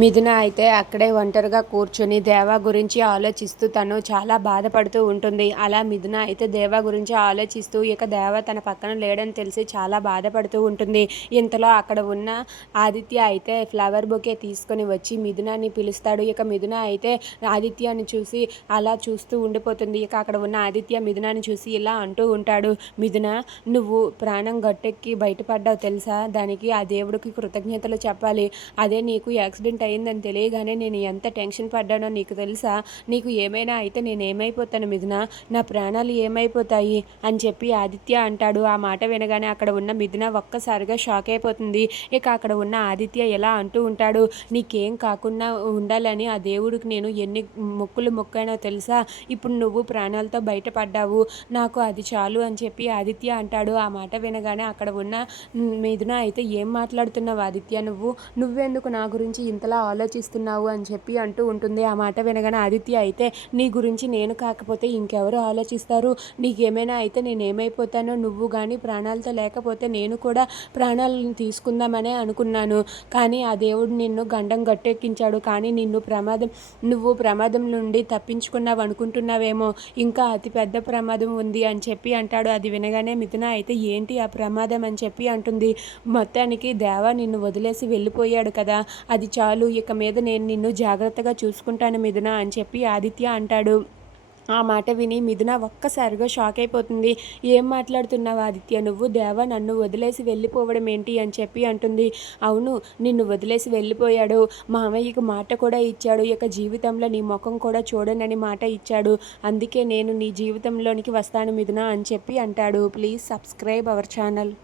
మిథున అయితే అక్కడే ఒంటరిగా కూర్చొని దేవా గురించి ఆలోచిస్తూ తను చాలా బాధపడుతూ ఉంటుంది. అలా మిథున అయితే దేవా గురించి ఆలోచిస్తూ ఇక దేవ తన పక్కన లేడని తెలిసి చాలా బాధపడుతూ ఉంటుంది. ఇంతలో అక్కడ ఉన్న ఆదిత్య అయితే ఫ్లవర్ బొకే తీసుకొని వచ్చి మిథునాన్ని పిలుస్తాడు. ఇక మిథున అయితే ఆదిత్యాన్ని చూసి అలా చూస్తూ ఉండిపోతుంది. ఇక అక్కడ ఉన్న ఆదిత్య మిథునాన్ని చూసి ఇలా అంటూ ఉంటాడు. మిథున నువ్వు ప్రాణం గట్టెక్కి బయటపడ్డావు తెలుసా? దానికి ఆ దేవుడికి కృతజ్ఞతలు చెప్పాలి. అదే నీకు యాక్సిడెంట్ అయిందని తెలియగానే నేను ఎంత టెన్షన్ పడ్డానో నీకు తెలుసా? నీకు ఏమైనా అయితే నేను ఏమైపోతాను మిథున? నా ప్రాణాలు ఏమైపోతాయి? అని చెప్పి ఆదిత్య అంటాడు. ఆ మాట వినగానే అక్కడ ఉన్న మిథున ఒక్కసారిగా షాక్ అయిపోతుంది. ఇక అక్కడ ఉన్న ఆదిత్య ఎలా అంటూ ఉంటాడు? నీకేం కాకుండా ఉండాలని ఆ దేవుడికి నేను ఎన్ని మొక్కులు మొక్కానో తెలుసా? ఇప్పుడు నువ్వు ప్రాణాలతో బయటపడ్డావు. నాకు అది చాలు అని చెప్పి ఆదిత్య అంటాడు. ఆ మాట వినగానే అక్కడ ఉన్న మిథున అయితే ఏం మాట్లాడుతున్నావు ఆదిత్య నువ్వు? నువ్వెందుకు నా గురించి ఇంతలా అలా ఆలోచిస్తున్నావు అని చెప్పి అంటూ ఉంటుంది. ఆ మాట వినగానే ఆదిత్య అయితే నీ గురించి నేను కాకపోతే ఇంకెవరు ఆలోచిస్తారు? నీకేమైనా అయితే నేను ఏమైపోతానో నువ్వు కానీ ప్రాణాలతో లేకపోతే నేను కూడా ప్రాణాలను తీసుకుందామనే అనుకున్నాను. కానీ ఆ దేవుడు నిన్ను గండం గట్టెక్కించాడు. కానీ నిన్ను ప్రమాదం నువ్వు ప్రమాదం నుండి తప్పించుకున్నావు అనుకుంటున్నావేమో. ఇంకా అతి పెద్ద ప్రమాదం ఉంది అని చెప్పి అంటాడు. అది వినగానే మిథున అయితే ఏంటి ఆ ప్రమాదం? అని చెప్పి అంటుంది. మొత్తానికి దేవా నిన్ను వదిలేసి వెళ్ళిపోయాడు కదా. అది చాలు. చాలు ఇక మీద నేను నిన్ను జాగ్రత్తగా చూసుకుంటాను మిథున అని చెప్పి ఆదిత్య అంటాడు. ఆ మాట విని మిథున ఒక్కసారిగా షాక్ అయిపోతుంది. ఏం మాట్లాడుతున్నావు ఆదిత్య? నువ్వు దేవ నన్ను వదిలేసి వెళ్ళిపోవడం ఏంటి అని చెప్పి అంటుంది. అవును నిన్ను వదిలేసి వెళ్ళిపోయాడు. మామయ్యకు మాట కూడా ఇచ్చాడు. ఇక జీవితంలో నీ ముఖం కూడా చూడనని మాట ఇచ్చాడు. అందుకే నేను నీ జీవితంలోనికి వస్తాను మిథున అని చెప్పి అంటాడు. Please subscribe our channel.